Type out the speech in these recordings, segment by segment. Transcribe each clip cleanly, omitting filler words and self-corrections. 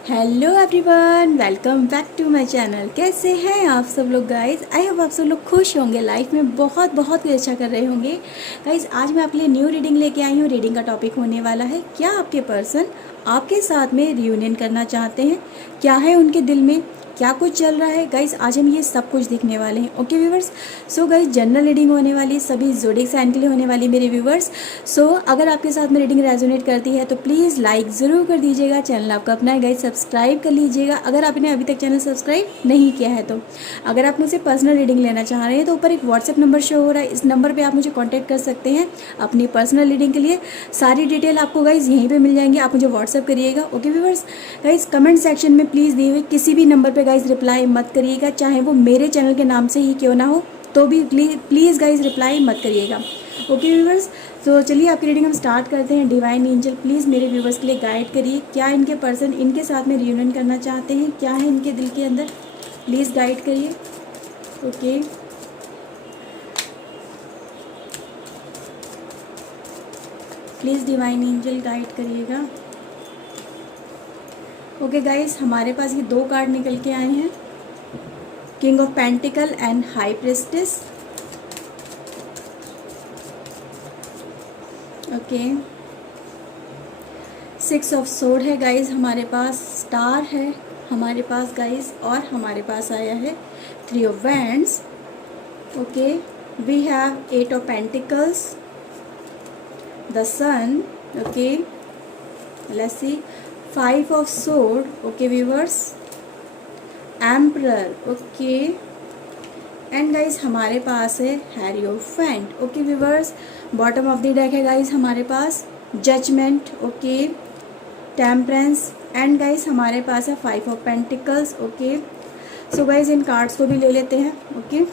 Hello everyone, welcome back to my channel. कैसे हैं आप सब लोग गाइस? आई होप आप सब लोग खुश होंगे, लाइफ में बहुत बहुत कुछ अच्छा कर रहे होंगे। गाइस आज मैं आपके लिए न्यू रीडिंग लेके आई हूँ। रीडिंग का टॉपिक होने वाला है, क्या आपके पर्सन आपके साथ में रियूनियन करना चाहते हैं? क्या है उनके दिल में, क्या कुछ चल रहा है? गाइस आज हम ये सब कुछ देखने वाले हैं। Okay viewers, so guys general reading होने वाली, सभी ज़ोडिएक साइन के लिए होने वाली मेरे व्यूवर्स। सो अगर आपके साथ में रीडिंग रेजोनेट करती है तो प्लीज़ लाइक ज़रूर कर दीजिएगा। चैनल आपका अपना है गाइस, सब्सक्राइब कर लीजिएगा अगर आपने अभी तक चैनल सब्सक्राइब नहीं किया है तो। अगर आप मुझसे पर्सनल रीडिंग लेना चाह रहे हैं तो ऊपर एक व्हाट्सएप नंबर शो हो रहा है, इस नंबर पर आप मुझे कॉन्टैक्ट कर सकते हैं अपनी पर्सनल रीडिंग के लिए। सारी डिटेल आपको गाइज यहीं पर मिल जाएंगी, आप मुझे व्हाट्सएप करिएगा। Okay viewers, guys comment section में प्लीज़ दिए हुए किसी भी नंबर पर गाइज रिप्लाई मत करिएगा, चाहे वो मेरे चैनल के नाम से ही क्यों ना हो, तो भी प्लीज़ गाइज रिप्लाई मत करिएगा। ओके व्यूवर्स, तो चलिए आपकी रीडिंग हम स्टार्ट करते हैं। डिवाइन एंजल प्लीज़ मेरे व्यूवर्स के लिए गाइड करिए, क्या इनके पर्सन इनके साथ में रियूनियन करना चाहते हैं, क्या है इनके दिल के अंदर, प्लीज़ गाइड करिए। Okay please divine angel guide करिएगा। ओके गाइस, हमारे पास ये दो कार्ड निकल के आए हैं, king of pentacle and high prestige. Okay, six of sword है गाइस हमारे पास, स्टार है हमारे पास गाइस, और हमारे पास आया है three of wands. Okay, we have eight of pentacles, the sun. Okay, let's see, five of sword. Okay viewers, emperor. Okay, and guys हमारे पास है hierophant. Okay viewers, bottom of the deck है guys हमारे पास judgement. Okay, temperance, and guys हमारे पास है five of pentacles. Okay, so guys इन कार्ड्स को भी ले लेते हैं। ओके,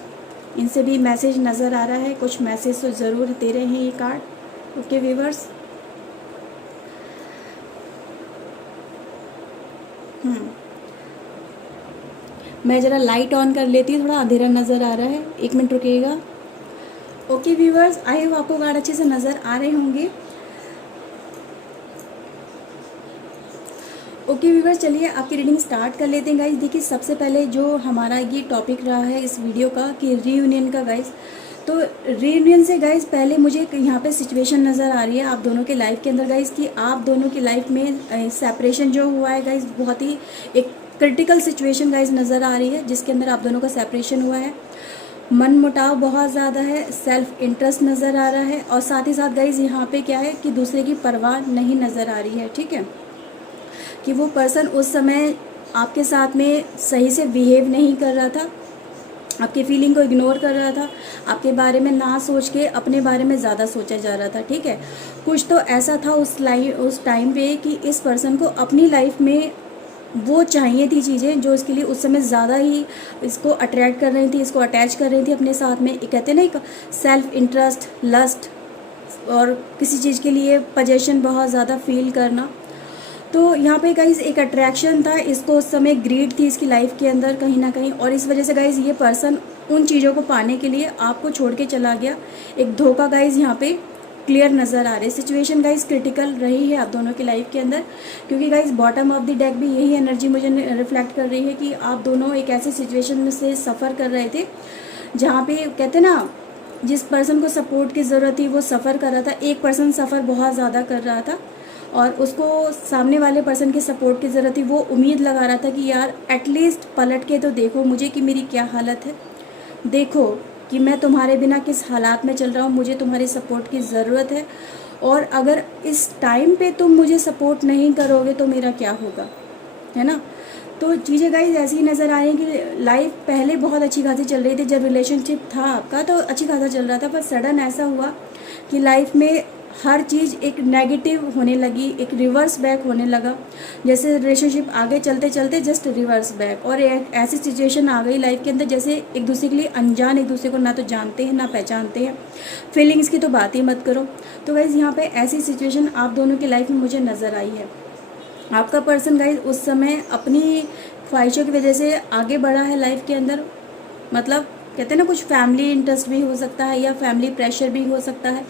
इनसे भी मैसेज नज़र आ रहा है, कुछ मैसेज तो ज़रूर दे रहे हैं ये कार्ड। ओके व्यूवर्स, मैं ज़रा लाइट ऑन कर लेती हूँ, थोड़ा अंधेरा नज़र आ रहा है, एक मिनट रुकिएगा। ओके व्यूवर्स, आई होप आपको कार्ड अच्छे से नज़र आ रहे होंगे। ओके व्यूवर्स, चलिए आपकी रीडिंग स्टार्ट कर लेते हैं गाइस। देखिए सबसे पहले जो हमारा ये टॉपिक रहा है इस वीडियो का कि रीयूनियन का गाइस, तो रीयूनियन से गाइस पहले मुझे यहाँ पे सिचुएशन नज़र आ रही है आप दोनों के लाइफ के अंदर गाइस, कि आप दोनों की लाइफ में सेपरेशन जो हुआ है गाइस, बहुत ही एक क्रिटिकल सिचुएशन गाइस नज़र आ रही है जिसके अंदर आप दोनों का सेपरेशन हुआ है। मन मुटाव बहुत ज़्यादा है, सेल्फ इंटरेस्ट नज़र आ रहा है, और साथ ही साथ गाइस यहाँ पे क्या है कि दूसरे की परवाह नहीं नज़र आ रही है। ठीक है, कि वो पर्सन उस समय आपके साथ में सही से बिहेव नहीं कर रहा था, आपकी फीलिंग को इग्नोर कर रहा था, आपके बारे में ना सोच के अपने बारे में ज़्यादा सोचा जा रहा था। ठीक है, कुछ तो ऐसा था उस टाइम पे कि इस पर्सन को अपनी लाइफ में वो चाहिए थी चीज़ें जो इसके लिए उस समय ज़्यादा ही इसको अट्रैक्ट कर रही थी, इसको अटैच कर रही थी अपने साथ में। कहते हैं ना, एक सेल्फ इंटरेस्ट, लस्ट, और किसी चीज़ के लिए पजेशन बहुत ज़्यादा फील करना। तो यहाँ पे गाइज एक अट्रैक्शन था, इसको उस समय ग्रीड थी इसकी लाइफ के अंदर कहीं ना कहीं, और इस वजह से गाइज ये पर्सन उन चीज़ों को पाने के लिए आपको छोड़ के चला गया। एक धोखा गाइज यहाँ पे क्लियर नज़र आ रही है। सिचुएशन गाइज क्रिटिकल रही है आप दोनों की लाइफ के अंदर, क्योंकि guys bottom of the deck भी यही एनर्जी मुझे रिफ्लेक्ट कर रही है कि आप दोनों एक ऐसी सिचुएशन में से सफ़र कर रहे थे जहाँ पे कहते ना, जिस पर्सन को सपोर्ट की ज़रूरत थी वो सफ़र कर रहा था, एक पर्सन सफ़र बहुत ज़्यादा कर रहा था और उसको सामने वाले पर्सन की सपोर्ट की ज़रूरत थी। वो उम्मीद लगा रहा था कि यार एटलीस्ट पलट के तो देखो मुझे कि मेरी क्या हालत है, देखो कि मैं तुम्हारे बिना किस हालात में चल रहा हूँ, मुझे तुम्हारी सपोर्ट की ज़रूरत है, और अगर इस टाइम पे तुम मुझे सपोर्ट नहीं करोगे तो मेरा क्या होगा, है ना। तो चीज़ें गाइज ऐसी ही नज़र आ रही हैं कि लाइफ पहले बहुत अच्छी खासी चल रही थी, जब रिलेशनशिप था आपका तो अच्छी खासा चल रहा था, पर सडन ऐसा हुआ कि लाइफ में हर चीज़ एक नेगेटिव होने लगी, एक रिवर्स बैक होने लगा। जैसे रिलेशनशिप आगे चलते चलते जस्ट रिवर्स बैक, और एक ऐसी सिचुएशन आ गई लाइफ के अंदर जैसे एक दूसरे के लिए अनजान, एक दूसरे को ना तो जानते हैं ना पहचानते हैं, फीलिंग्स की तो बात ही मत करो। तो गाइज यहाँ पे ऐसी सिचुएशन आप दोनों की लाइफ में मुझे नज़र आई है। आपका पर्सन गाइज उस समय अपनी ख्वाहिशों की वजह से आगे बढ़ा है लाइफ के अंदर, मतलब कहते हैं ना, कुछ फैमिली इंटरेस्ट भी हो सकता है या फैमिली प्रेशर भी हो सकता है,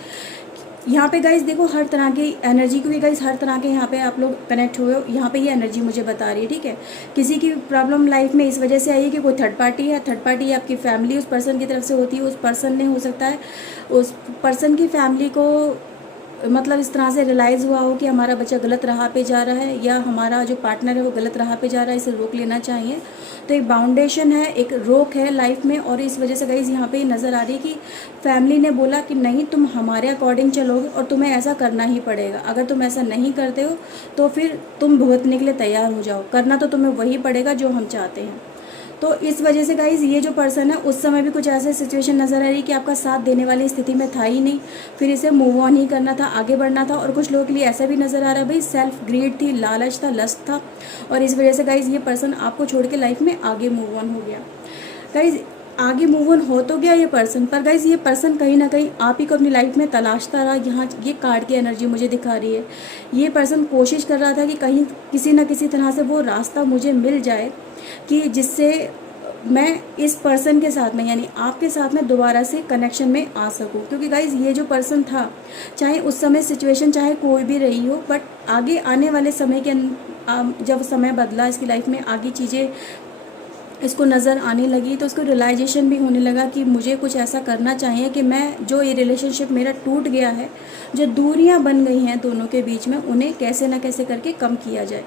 यहाँ पे गाइज देखो हर तरह की एनर्जी को भी गाइज हर तरह के यहाँ पे आप लोग कनेक्ट हुए हो। यहाँ पे ये एनर्जी मुझे बता रही है, ठीक है। किसी की प्रॉब्लम लाइफ में इस वजह से आई है कि कोई थर्ड पार्टी है, थर्ड पार्टी आपकी फैमिली उस पर्सन की तरफ से होती है। उस पर्सन ने हो सकता है उस पर्सन की फैमिली को मतलब इस तरह से रियलाइज़ हुआ हो कि हमारा बच्चा गलत राह पे जा रहा है या हमारा जो पार्टनर है वो गलत राह पे जा रहा है, इसे रोक लेना चाहिए। तो एक बाउंडेशन है, एक रोक है लाइफ में, और इस वजह से गाइज यहाँ पे नज़र आ रही है कि फैमिली ने बोला कि नहीं तुम हमारे अकॉर्डिंग चलोगे और तुम्हें ऐसा करना ही पड़ेगा। अगर तुम ऐसा नहीं करते हो तो फिर तुम भुगतने के लिए तैयार हो जाओ, करना तो तुम्हें वही पड़ेगा जो हम चाहते हैं। तो इस वजह से गाइज ये जो पर्सन है उस समय भी कुछ ऐसे सिचुएशन नज़र आ रही कि आपका साथ देने वाली स्थिति में था ही नहीं, फिर इसे मूव ऑन ही करना था, आगे बढ़ना था। और कुछ लोगों के लिए ऐसा भी नज़र आ रहा है भाई सेल्फ ग्रीड थी, लालच था, लस्ट था, और इस वजह से गाइज ये पर्सन आपको छोड़ के लाइफ में आगे मूव ऑन हो गया। गाइज आगे मूव ऑन हो तो गया ये पर्सन, पर गाइज ये पर्सन कहीं ना कहीं आप ही को अपनी लाइफ में तलाशता रहा। यहाँ ये कार्ड की एनर्जी मुझे दिखा रही है, ये पर्सन कोशिश कर रहा था कि कहीं किसी न किसी तरह से वो रास्ता मुझे मिल जाए कि जिससे मैं इस पर्सन के साथ में यानी आपके साथ में दोबारा से कनेक्शन में आ सकूं। क्योंकि गाइज ये जो पर्सन था, चाहे उस समय सिचुएशन चाहे कोई भी रही हो, बट आगे आने वाले समय के जब समय बदला इसकी लाइफ में, आगे चीज़ें इसको नज़र आने लगी, तो उसको रियलाइजेशन भी होने लगा कि मुझे कुछ ऐसा करना चाहिए कि मैं जो ये रिलेशनशिप मेरा टूट गया है, जो दूरियां बन गई हैं दोनों के बीच में, उन्हें कैसे ना कैसे करके कम किया जाए।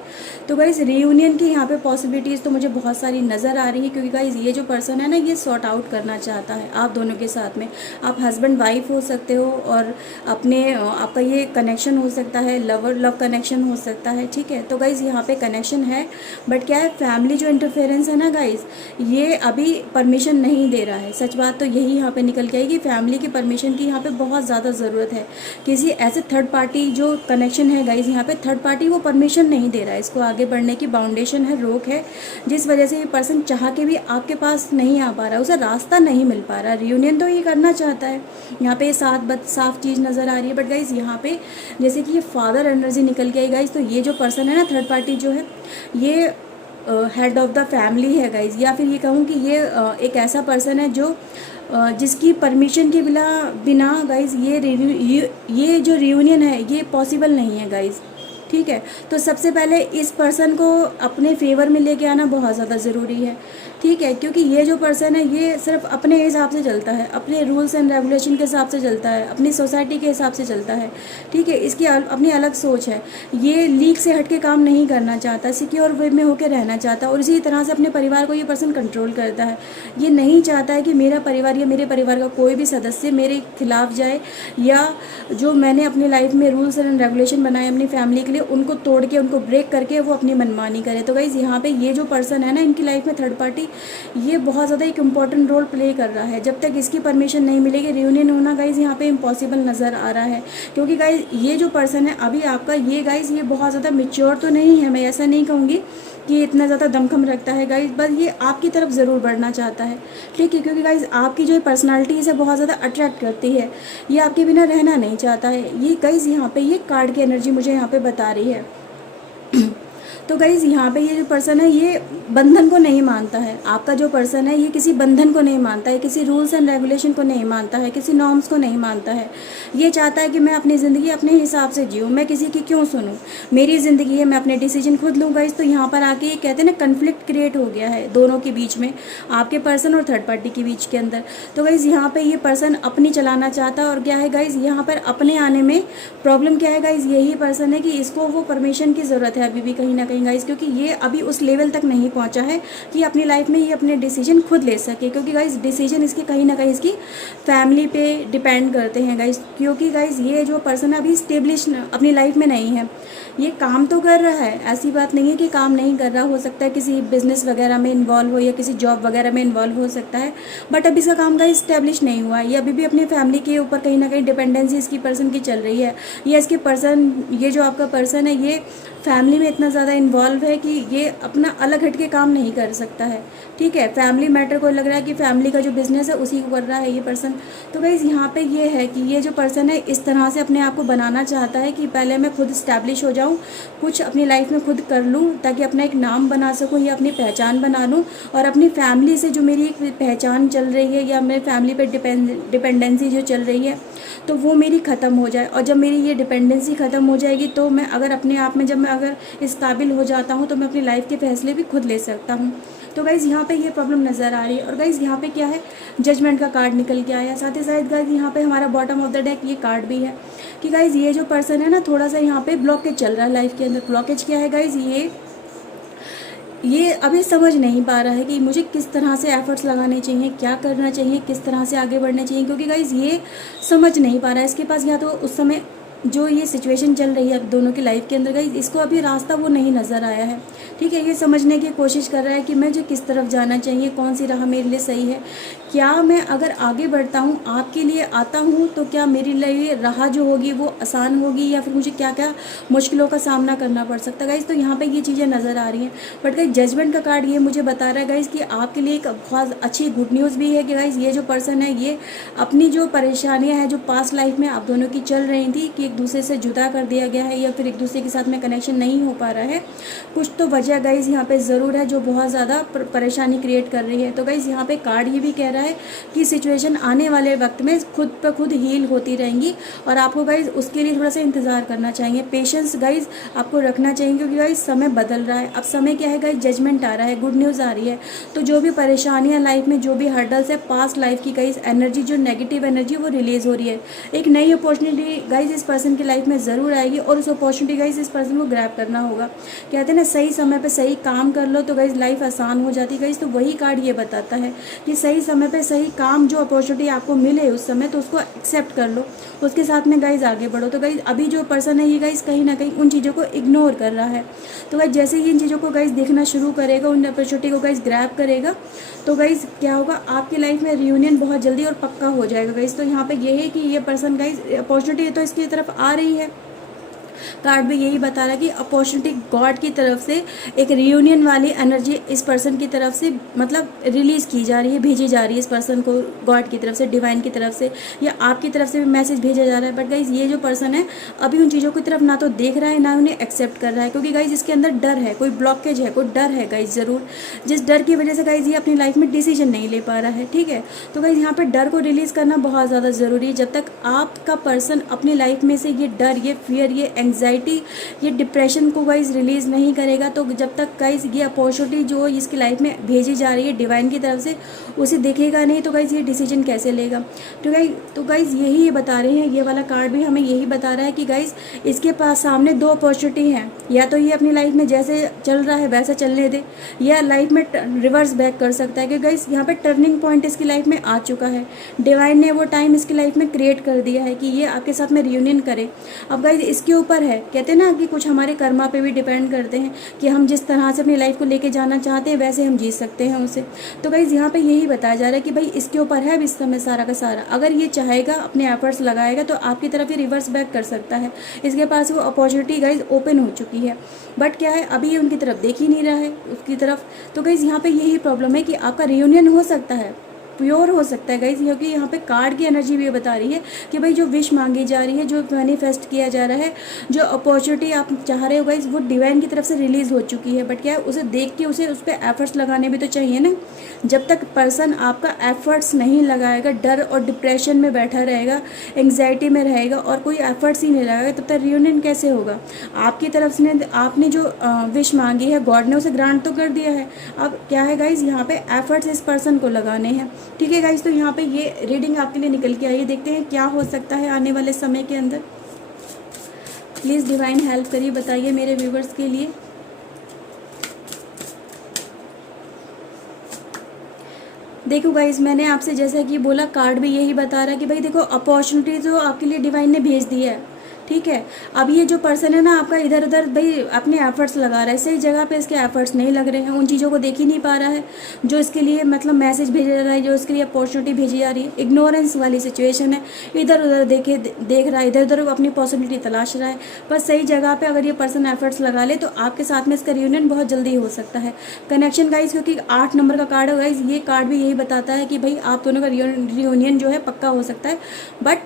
तो गाइज़ रीयूनियन की यहाँ पे पॉसिबिलिटीज़ तो मुझे बहुत सारी नज़र आ रही है, क्योंकि गाइज़ ये जो पर्सन है ना ये सॉर्ट आउट करना चाहता है आप दोनों के साथ में। आप हस्बैंड वाइफ हो सकते हो और आपका ये कनेक्शन हो सकता है, लव कनेक्शन हो सकता है, ठीक है। तो गाइज़ यहाँ पे कनेक्शन है, बट क्या है फैमिली जो इंटरफेरेंस है ना गाइज़, ये अभी परमिशन नहीं दे रहा है। सच बात तो यही यहाँ पे निकल के आई कि फैमिली की परमिशन की यहाँ पे बहुत ज़्यादा ज़रूरत है। किसी ऐसे थर्ड पार्टी जो कनेक्शन है गाइज, यहाँ पे थर्ड पार्टी वो परमिशन नहीं दे रहा है इसको आगे बढ़ने की, बाउंडेशन है, रोक है, जिस वजह से ये पर्सन चाह के भी आपके पास नहीं आ पा रहा, उसे रास्ता नहीं मिल पा रहा। रियूनियन तो ये करना चाहता है, यहाँ पे साफ चीज़ नज़र आ रही है, बट गाइज यहाँ पे जैसे कि ये फादर एनर्जी निकल के आई गाइज, तो ये जो पर्सन है ना थर्ड पार्टी जो है ये हेड ऑफ द फैमिली है गाइज, या फिर ये कहूँ कि ये एक ऐसा पर्सन है जो जिसकी परमिशन के बिना गाइज ये जो रियूनियन है ये पॉसिबल नहीं है गाइज, ठीक है। तो सबसे पहले इस पर्सन को अपने फेवर में लेके आना बहुत ज़्यादा ज़रूरी है, ठीक है, क्योंकि ये जो पर्सन है ये सिर्फ अपने हिसाब से चलता है, अपने रूल्स एंड रेगुलेशन के हिसाब से चलता है, अपनी सोसाइटी के हिसाब से चलता है, ठीक है। इसकी अपनी अलग सोच है, ये लीक से हट के काम नहीं करना चाहता, सिक्योर वे में होकर रहना चाहता है, और इसी तरह से अपने परिवार को ये पर्सन कंट्रोल करता है। ये नहीं चाहता है कि मेरा परिवार या मेरे परिवार का कोई भी सदस्य मेरे खिलाफ जाए, या जो मैंने अपनी लाइफ में रूल्स एंड रेगुलेशन बनाए अपनी फैमिली के लिए उनको तोड़ के, उनको ब्रेक करके वो अपनी मनमानी करे। तो गाइज़ यहाँ पे ये जो पर्सन है ना इनकी लाइफ में थर्ड पार्टी ये बहुत ज़्यादा एक इम्पॉर्टेंट रोल प्ले कर रहा है। जब तक इसकी परमिशन नहीं मिलेगी रियूनियन होना गाइज़ यहाँ पे इम्पॉसिबल नज़र आ रहा है, क्योंकि गाइज़ ये जो पर्सन है अभी आपका ये गाइज़ ये बहुत ज़्यादा मैच्योर तो नहीं है, मैं ऐसा नहीं कहूँगी कि इतना ज़्यादा दमखम रखता है गाइज़, बस ये आपकी तरफ ज़रूर बढ़ना चाहता है, ठीक है। क्योंकि गाइज़ आपकी जो पर्सनालिटी इसे बहुत ज़्यादा अट्रैक्ट करती है, ये आपके बिना रहना नहीं चाहता है। ये गाइज़ यहाँ पे ये कार्ड की एनर्जी मुझे यहाँ पे बता रही है। तो गाइज़ यहाँ पे ये जो पर्सन है ये बंधन को नहीं मानता है, आपका जो पर्सन है ये किसी बंधन को नहीं मानता है, किसी रूल्स एंड रेगुलेशन को नहीं मानता है, किसी नॉर्म्स को नहीं मानता है। ये चाहता है कि मैं अपनी ज़िंदगी अपने हिसाब से जीऊँ, मैं किसी की क्यों सुनूँ, मेरी ज़िंदगी है, मैं अपने डिसीजन खुद लूँ गाइज़। तो यहाँ पर आके ये कहते हैं ना कन्फ्लिक्ट क्रिएट हो गया है दोनों के बीच में, आपके पर्सन और थर्ड पार्टी के बीच के अंदर। तो गाइज़ यहाँ पर ये पर्सन अपनी चलाना चाहता है, और क्या है गाइज़ यहाँ पर अपने आने में प्रॉब्लम क्या है गाइज़, यही पर्सन है कि इसको वो परमिशन की ज़रूरत है अभी भी कहीं ना कहीं गाइज़, क्योंकि ये अभी उस लेवल तक नहीं पहुंचा है कि अपनी लाइफ में ये अपने डिसीजन खुद ले सके। क्योंकि गाइज डिसीजन इसके कहीं ना कहीं इसकी फैमिली पे डिपेंड करते हैं गाइज, क्योंकि गाइज ये जो पर्सन अभी स्टेब्लिश अपनी लाइफ में नहीं है, ये काम तो कर रहा है, ऐसी बात नहीं है कि काम नहीं कर रहा, हो सकता है किसी बिजनेस वगैरह में इन्वॉल्व हो या किसी जॉब वगैरह में इन्वॉल्व हो सकता है, बट अभी इसका काम गाइज स्टेब्लिश नहीं हुआ है। ये अभी भी अपनी फैमिली के ऊपर कहीं ना कहीं डिपेंडेंसी इसकी पर्सन की चल रही है, या इसके पर्सन ये जो आपका पर्सन है ये फैमिली में इतना ज़्यादा इन्वॉल्व है कि ये अपना अलग हट के काम नहीं कर सकता है, ठीक है। फैमिली मैटर को लग रहा है कि फैमिली का जो बिज़नेस है उसी को कर रहा है ये पर्सन। तो गाइज़ यहाँ पे ये है कि ये जो पर्सन है इस तरह से अपने आप को बनाना चाहता है कि पहले मैं खुद इस्टेब्लिश हो जाऊँ, कुछ अपनी लाइफ में खुद कर लूँ ताकि अपना एक नाम बना सकूँ या अपनी पहचान बना लूँ, और अपनी फैमिली से जो मेरी एक पहचान चल रही है या मेरी फैमिली पर डिपेंडेंसी जो चल रही है तो वो मेरी ख़त्म हो जाए। और जब मेरी ये डिपेंडेंसी ख़त्म हो जाएगी तो मैं अगर अपने आप में जब मैं अगर इस काबिल हो जाता हूँ तो मैं अपनी लाइफ के फैसले भी खुद ले सकता हूँ। तो गाइज़ यहाँ पे ये प्रॉब्लम नज़र आ रही है। और गाइज़ यहाँ पे क्या है, जजमेंट का कार्ड निकल के आया। साथ ही साथ गाइज़ यहाँ पे हमारा बॉटम ऑफ द डेक ये कार्ड भी है कि गाइज़ ये जो पर्सन है ना थोड़ा सा यहाँ पे ब्लॉकेज चल रहा है लाइफ के अंदर। ब्लॉकेज क्या है गाइज़, ये अभी समझ नहीं पा रहा है कि मुझे किस तरह से एफर्ट्स लगाने चाहिए, क्या करना चाहिए, किस तरह से आगे बढ़ना चाहिए, क्योंकि गाइज़ ये समझ नहीं पा रहा है। इसके पास या तो उस समय जो ये सिचुएशन चल रही है अब दोनों की लाइफ के अंदर गाइज़, इसको अभी रास्ता वो नहीं नज़र आया है, ठीक है। ये समझने की कोशिश कर रहा है कि मुझे किस तरफ जाना चाहिए, कौन सी राह मेरे लिए सही है, क्या मैं अगर आगे बढ़ता हूँ आपके लिए आता हूँ तो क्या मेरे लिए राह जो होगी वो आसान होगी, या फिर मुझे क्या क्या मुश्किलों का सामना करना पड़ सकता है गाइज़। तो यहाँ पे ये चीज़ें नज़र आ रही हैं। बट गाइज़ जजमेंट का कार्ड ये मुझे बता रहा है गाइज़ कि आपके लिए एक बहुत अच्छी गुड न्यूज़ भी है कि गाइज़ ये जो पर्सन है ये अपनी जो परेशानियाँ हैं जो पास्ट लाइफ में आप दोनों की चल रही थी कि एक दूसरे से जुदा कर दिया गया है या फिर एक दूसरे के साथ में कनेक्शन नहीं हो पा रहा है, कुछ तो वजह गाइज़ यहाँ पे ज़रूर है जो बहुत ज़्यादा परेशानी क्रिएट कर रही है। तो गाइज़ यहाँ पे कार्ड ये भी कह रहा है कि सिचुएशन आने वाले वक्त में खुद ब खुद हील होती रहेंगी और आपको गाइज़ उसके लिए थोड़ा सा इंतज़ार करना चाहिए, पेशेंस गाइज़ आपको रखना चाहिए, क्योंकि गाइज़ समय बदल रहा है। अब समय क्या है गाइज़, जजमेंट आ रहा है, गुड न्यूज़ आ रही है। तो जो भी परेशानियाँ लाइफ में, जो भी हर्डल्स है, पास्ट लाइफ की गाइज़ एनर्जी, जो नेगेटिव एनर्जी वो रिलीज़ हो रही है। एक नई अपॉर्चुनिटी गाइज़ इस पर्सन की लाइफ में ज़रूर आएगी और उस अपॉर्चुनिटी गाइज़ इस पर्सन को ग्रैब करना होगा। कहते हैं ना सही समय पे सही काम कर लो तो गाइज़ लाइफ आसान हो जाती है गाइज़। तो वही कार्ड ये बताता है कि सही समय पे सही काम, जो अपॉर्चुनिटी आपको मिले उस समय तो उसको एक्सेप्ट कर लो, उसके साथ में गाइज़ आगे बढ़ो। तो गाइज़ अभी जो पर्सन है ये गाइज़ कहीं ना कहीं उन चीज़ों को इग्नोर कर रहा है। तो गाइज़ जैसे ही इन चीज़ों को गाइज़ देखना शुरू करेगा, उन अपॉर्चुनिटी को गाइज़ ग्रैब करेगा तो गाइज़ क्या होगा, आपकी लाइफ में रियूनियन बहुत जल्दी और पक्का हो जाएगा गाइज़। तो यहाँ पे ये है कि ये पर्सन गाइज़ अपॉर्चुनिटी तो इसकी तरफ आ रही है, कार्ड भी यही बता रहा है कि अपॉर्चुनिटी गॉड की तरफ से एक रियूनियन वाली एनर्जी इस पर्सन की तरफ से मतलब रिलीज़ की जा रही है, भेजी जा रही है इस पर्सन को गॉड की तरफ से, डिवाइन की तरफ से, या आपकी तरफ से भी मैसेज भेजा जा रहा है। बट गाइज़ ये जो पर्सन है अभी उन चीज़ों की तरफ ना तो देख रहा है ना उन्हें एक्सेप्ट कर रहा है, क्योंकि गाइज़ इसके अंदर डर है, कोई ब्लॉकेज है, कोई डर है गाइज़ ज़रूर, जिस डर की वजह से गाइज़ ये अपनी लाइफ में डिसीजन नहीं ले पा रहा है, ठीक है। तो गाइज़ यहाँ पर डर को रिलीज़ करना बहुत ज़्यादा ज़रूरी है। जब तक आपका पर्सन अपनी लाइफ में से ये डर, ये फियर, ये एंग्जाइटी, ये डिप्रेशन को गाइज रिलीज़ नहीं करेगा तो जब तक गाइज ये अपॉर्चुनिटी जो इसकी लाइफ में भेजी जा रही है डिवाइन की तरफ से उसे देखेगा नहीं तो गाइज ये डिसीजन कैसे लेगा। तो गाइज यही ये बता रहे हैं, ये वाला कार्ड भी हमें यही बता रहा है कि गाइज इसके पास सामने दो अपॉर्चुनिटी हैं, या तो ये अपनी लाइफ में जैसे चल रहा है वैसा चलने दे, या लाइफ में रिवर्स बैक कर सकता है कि गाइज यहाँ पे टर्निंग पॉइंट इसकी लाइफ में आ चुका है, डिवाइन ने वो टाइम इसकी लाइफ में क्रिएट कर दिया है कि ये आपके साथ में रियूनियन करे। अब गाइज इसके ऊपर है, कहते हैं ना कि कुछ हमारे कर्मा पे भी डिपेंड करते हैं कि हम जिस तरह से अपनी लाइफ को लेके जाना चाहते हैं वैसे हम जी सकते हैं उसे। तो गाइज यहाँ पे यही बताया जा रहा है कि भाई इसके ऊपर है अब इस समय सारा का सारा, अगर ये चाहेगा अपने एफर्ट्स लगाएगा तो आपकी तरफ ये रिवर्स बैक कर सकता है। इसके पास वो अपॉर्चुनिटी गाइज ओपन हो चुकी है, बट क्या है अभी ये उनकी तरफ देख ही नहीं रहा है उसकी तरफ। तो गाइज यहाँ पे यही प्रॉब्लम है कि आपका रियूनियन हो सकता है, प्योर हो सकता है गाइज, क्योंकि यहाँ पे कार्ड की एनर्जी भी बता रही है कि भाई जो विश मांगी जा रही है, जो मैनिफेस्ट किया जा रहा है, जो अपॉर्चुनिटी आप चाह रहे हो गाइज वो डिवाइन की तरफ से रिलीज़ हो चुकी है। बट क्या है उसे देख के उसे उस पर एफर्ट्स लगाने भी तो चाहिए ना। जब तक पर्सन आपका एफर्ट्स नहीं लगाएगा, डर और डिप्रेशन में बैठा रहेगा, एंग्जाइटी में रहेगा और कोई एफर्ट्स ही नहीं लगाएगा, तब तक रियूनियन कैसे होगा। आपकी तरफ से आपने जो विश मांगी है गॉड ने उसे ग्रांट तो कर दिया है, अब क्या है गाइज यहाँ पे एफर्ट्स इस पर्सन को लगाने हैं, ठीक है गाइज। तो यहाँ पे ये रीडिंग आपके लिए निकल के आई है, देखते हैं क्या हो सकता है आने वाले समय के अंदर। प्लीज़ डिवाइन हेल्प करिए, बताइए मेरे व्यूवर्स के लिए। देखो गाइज मैंने आपसे जैसा कि बोला कार्ड भी यही बता रहा है कि भाई देखो अपॉर्चुनिटी जो आपके लिए डिवाइन ने भेज दी है, ठीक है। अब ये जो पर्सन है ना आपका, इधर उधर भाई अपने एफर्ट्स लगा रहा है, सही जगह पे इसके एफर्ट्स नहीं लग रहे हैं, उन चीज़ों को देख ही नहीं पा रहा है जो इसके लिए मतलब मैसेज भेजा जा रहा है, जो इसके लिए अपॉर्चुनिटी भेजी जा रही है। इग्नोरेंस वाली सिचुएशन है, इधर उधर देख रहा है, इधर उधर अपनी पॉसिबिलिटी तलाश रहा है। पर सही जगह पर अगर ये पर्सन एफर्ट्स लगा ले तो आपके साथ में इसका रियूनियन बहुत जल्दी हो सकता है। कनेक्शन गाइज, क्योंकि 8 नंबर का कार्ड है गाइज, ये कार्ड भी यही बताता है कि भाई आप दोनों का रियूनियन जो है पक्का हो सकता है, बट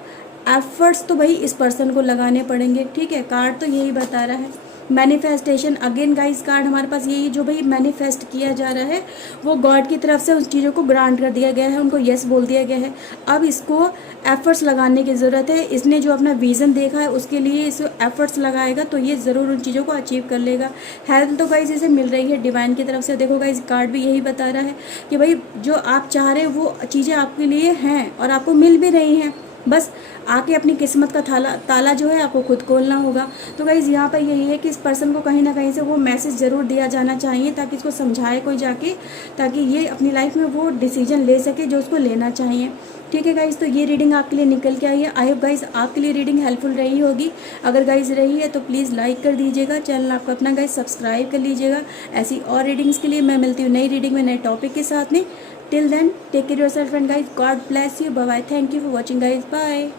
एफर्ट्स तो भाई इस पर्सन को लगाने पड़ेंगे, ठीक है। कार्ड तो यही बता रहा है। मैनिफेस्टेशन अगेन गाइस, कार्ड हमारे पास यही, जो भाई मैनिफेस्ट किया जा रहा है वो गॉड की तरफ से उस चीज़ों को ग्रांट कर दिया गया है, उनको यस बोल दिया गया है। अब इसको एफर्ट्स लगाने की ज़रूरत है। इसने जो अपना विज़न देखा है उसके लिए इस एफर्ट्स लगाएगा तो ये ज़रूर उन चीज़ों को अचीव कर लेगा। हेल्प तो गाइस इसे मिल रही है डिवाइन की तरफ से। देखो गाइस, कार्ड भी यही बता रहा है कि भाई जो आप चाह रहे हो वो चीज़ें आपके लिए हैं और आपको मिल भी रही हैं, बस आके अपनी किस्मत का ताला जो है आपको खुद खोलना होगा। तो गाइज़ यहाँ पर यही है कि इस पर्सन को कहीं ना कहीं से वो मैसेज ज़रूर दिया जाना चाहिए, ताकि इसको समझाए कोई जाके, ताकि ये अपनी लाइफ में वो डिसीजन ले सके जो उसको लेना चाहिए, ठीक है गाइज़। तो ये रीडिंग आपके लिए निकल के आई है। आई होप गाइज़ आपके लिए रीडिंग हेल्पफुल रही होगी। अगर गाइज़ रही है तो प्लीज़ लाइक कर दीजिएगा, चैनल आपका अपना गाइज़ सब्सक्राइब कर लीजिएगा। ऐसी और रीडिंग्स के लिए मैं मिलती हूँ नई रीडिंग में नए टॉपिक के साथ में। Till then take care yourself and guys, God bless you, bye bye, thank you for watching guys, bye.